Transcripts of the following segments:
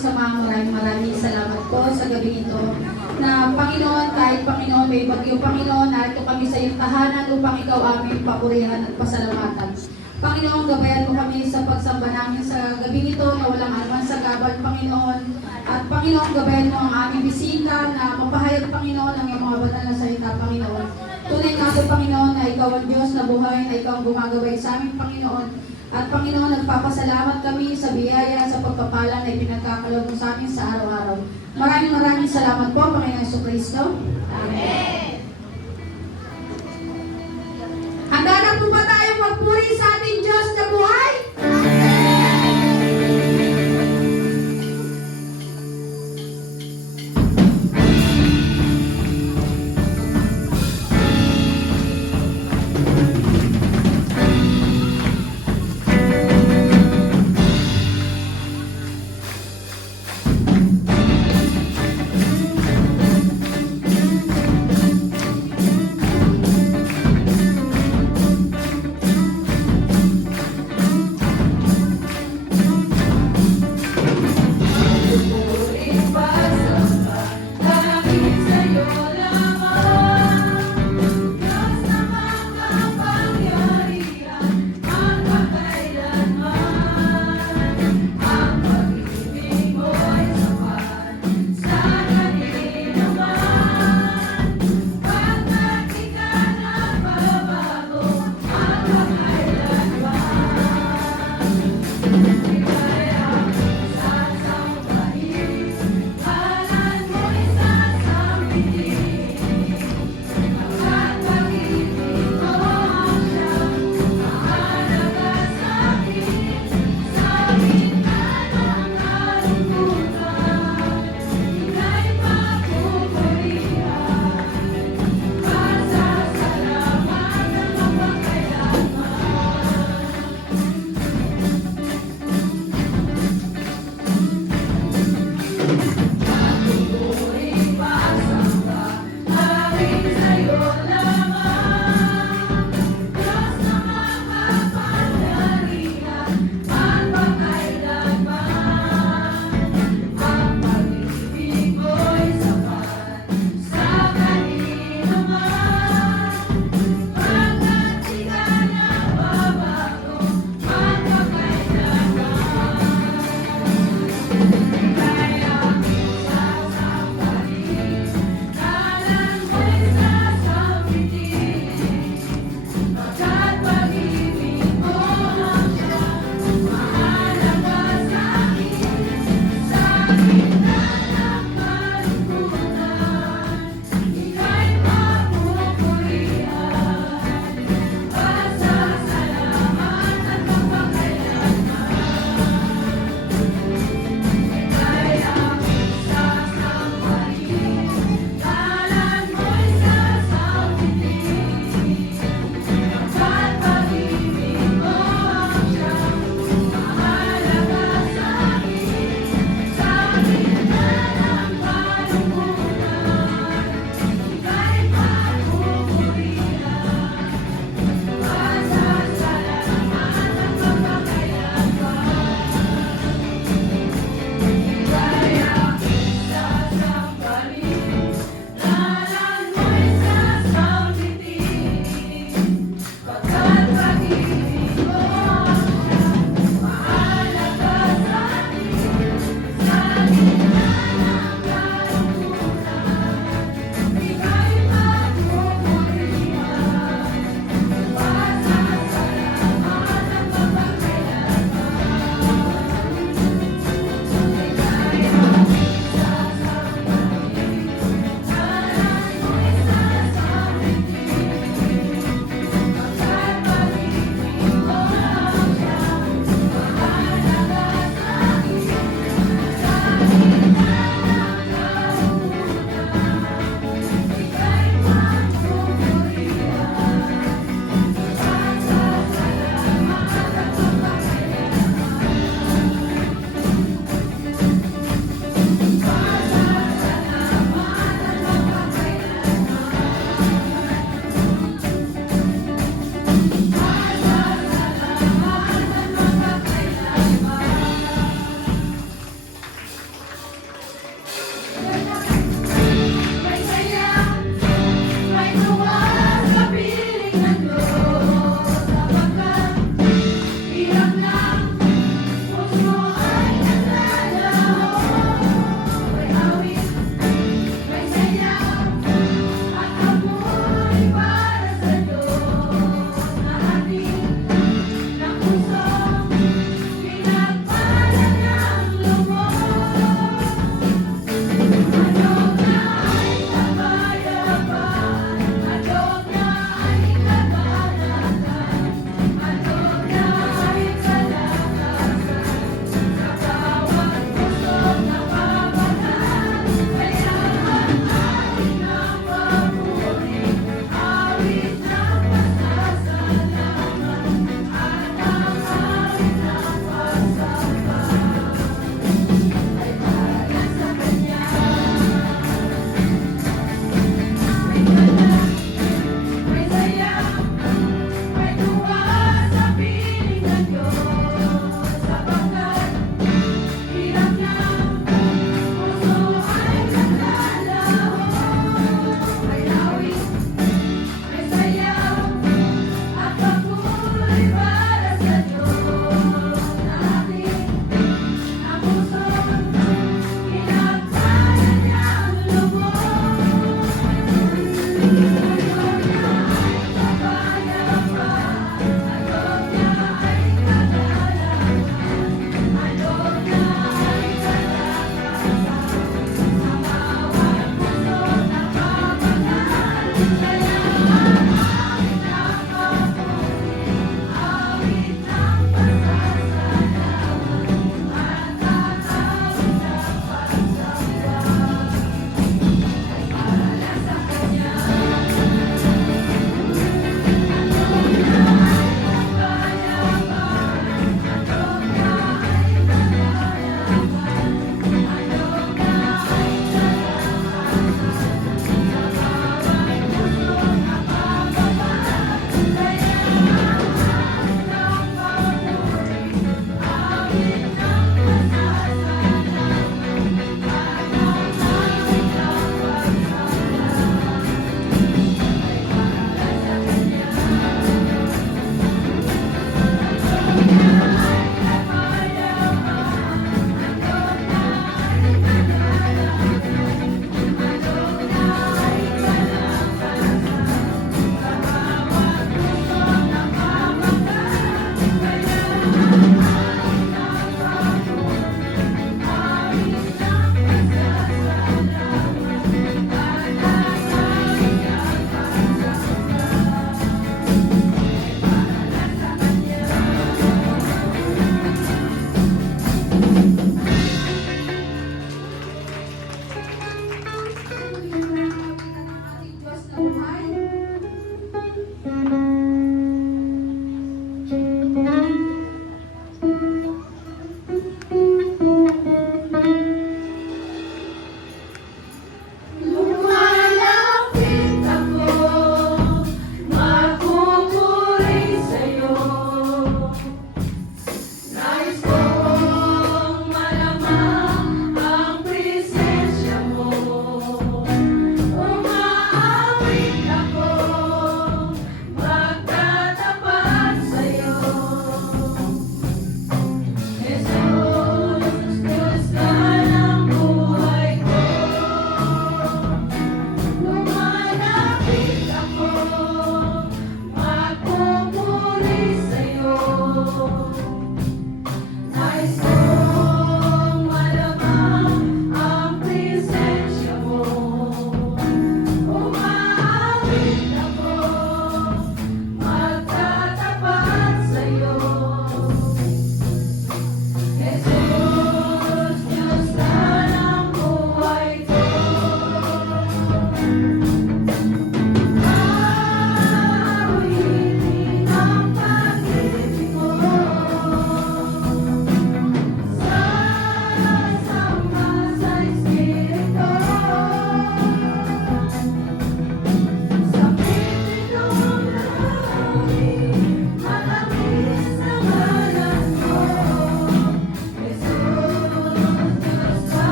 Jesus Ama, maraming salamat po sa gabi ito. Na Panginoon, kahit Panginoon may bagyo, Panginoon, narito kami sa iyong tahanan upang ikaw aming papurihan at pasalamatan. Panginoon, gabayan mo kami sa pagsamba namin sa gabi ito na walang anuman sa gabal, Panginoon. At Panginoon, gabayan mo ang aming bisita na mapahayag, Panginoon, ang iyong mga banal na salita, Panginoon. Tunay nga po, Panginoon, na ikaw ang Diyos na buhay, na ikaw ang gumagabay sa amin, Panginoon. At Panginoon, nagpapasalamat kami sa biyaya, sa pagpapala na ipinagkakalob mo sa amin sa araw-araw. Maraming salamat po, Panginoon Jesucristo. Amen. Handa na po ba tayong magpuri sa ating Diyos na buhay?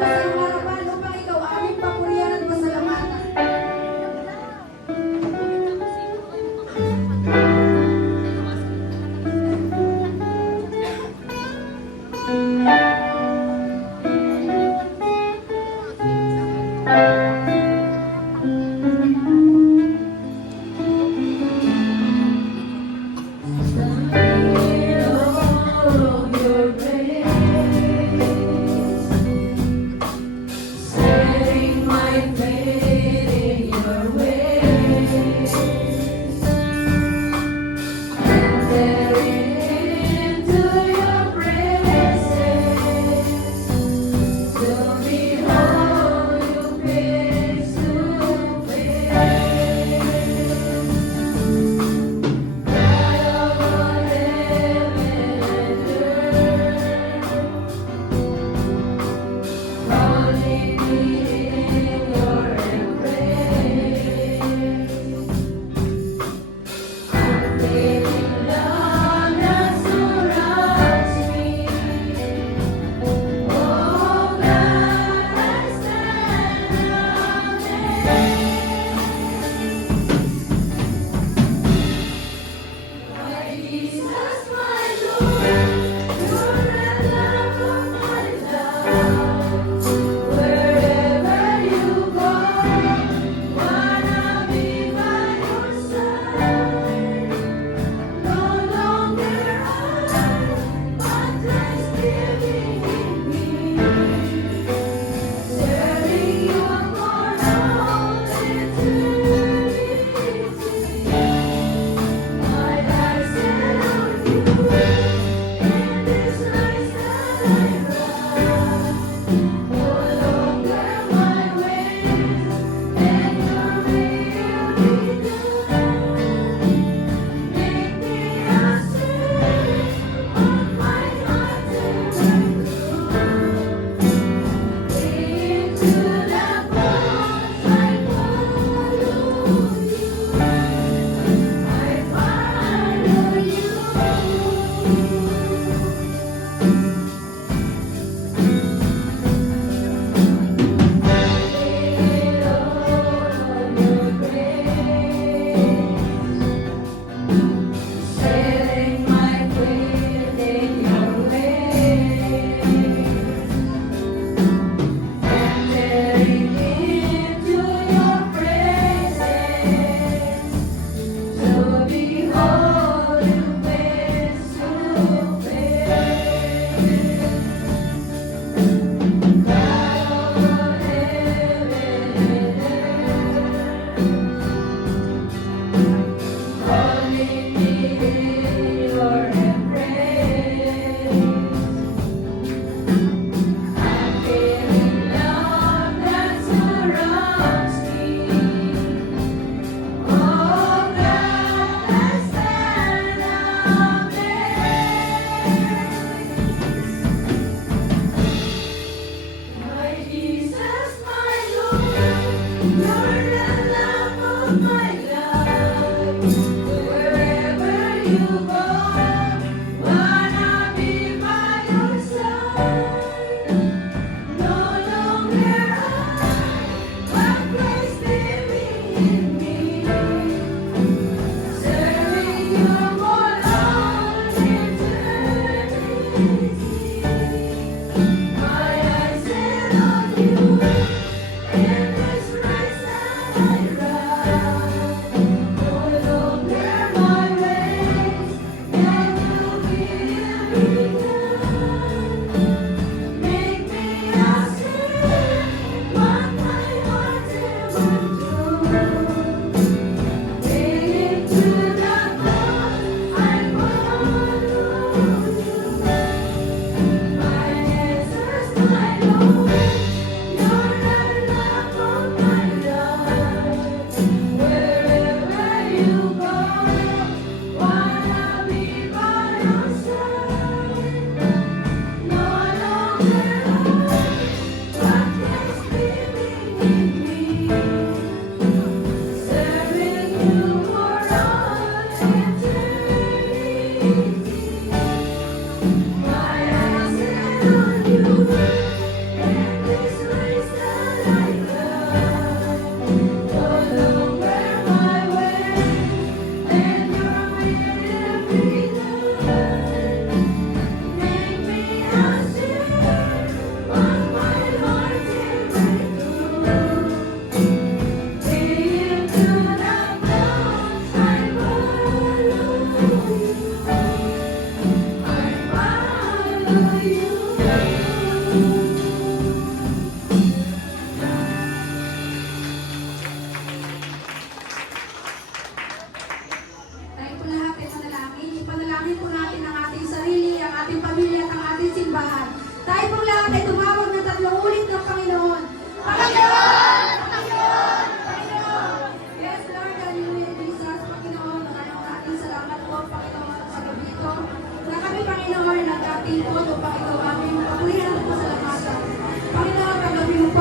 mo sa iyong harapan upang ikaw aming papurihan at pasalamatan.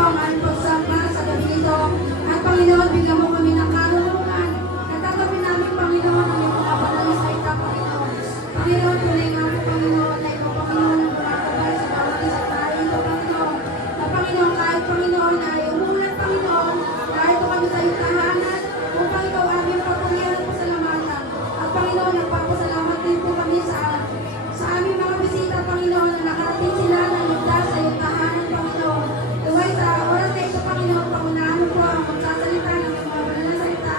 ang aming pagsama sa gabi nito. At Panginoon, bigyan mo kami ng karunungan. Natatanggapin namin, Panginoon, ang iyong mga banal na salita, Panginoon. Panginoon, tunay nga po, Panginoon, na ikaw, Panginoon, ang gumagabay sa bawat isa tayo ito, Panginoon. Na Panginoon, kahit Panginoon ay umulat, Panginoon, kahit kami sa iyong tahanan, upang ikaw aming papurihan at pasalamatan. At Panginoon, nagpapasalamat din po kami sa aming mga bisita, Panginoon, na nakarating sila ng ligtas sa iyong tahanan, Panginoon. Duway sa oras na ito, Panginoon, pangunahan mo po ang magsasalita ng iyong mga banal na salita.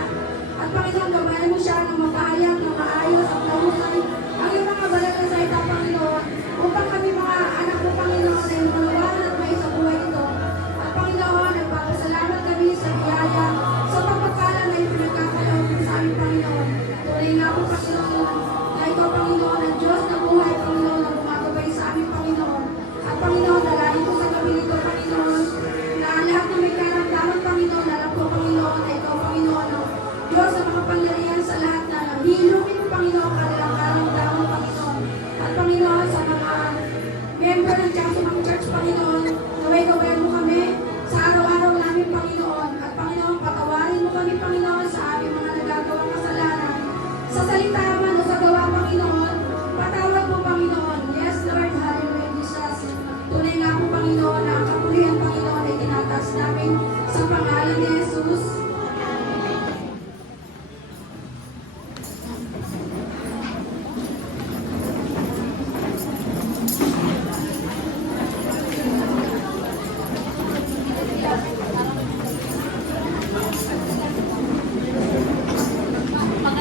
At Panginoon, gabayan mo siya ng mapahayag, ng maayos at mahusay ang iyong mga banal na salita, Panginoon, upang kami mga anak mo, Panginoon, ay maluwahan at may sa buhay ito. At Panginoon, nagpapasalamat kami sa biyaya, sa pagpapala na iyong pinagkakalob sa aming Panginoon. Tunay nga po, Panginoon, na ikaw, Panginoon, ang Diyos na buhay, Panginoon, na gumagabay sa aming Panginoon. At Panginoon, dalahin ko sa gabi nito, Panginoon, na lahat na may karamdaman, Panginoon, alam ko, Panginoon, na ikaw, Panginoon, ang Diyos na makapangyarihan sa lahat na hilumin mo, Panginoon, kanilang karamdaman, Panginoon. At Panginoon, sa mga member ng Church, Panginoon, naway gawain mo kami sa araw-araw namin, Panginoon. At Panginoon, patawarin mo kami, Panginoon, sa aming mga nagagawang kasalanan. Sa salita man o sa gawa, Panginoon, patawad mo, Panginoon. Yes, Lord, hallelujah, Jesus. Tunay nga po, Panginoon, na ang kapurihan, Panginoon, ay tinataas namin sa pangalan ni Jesus.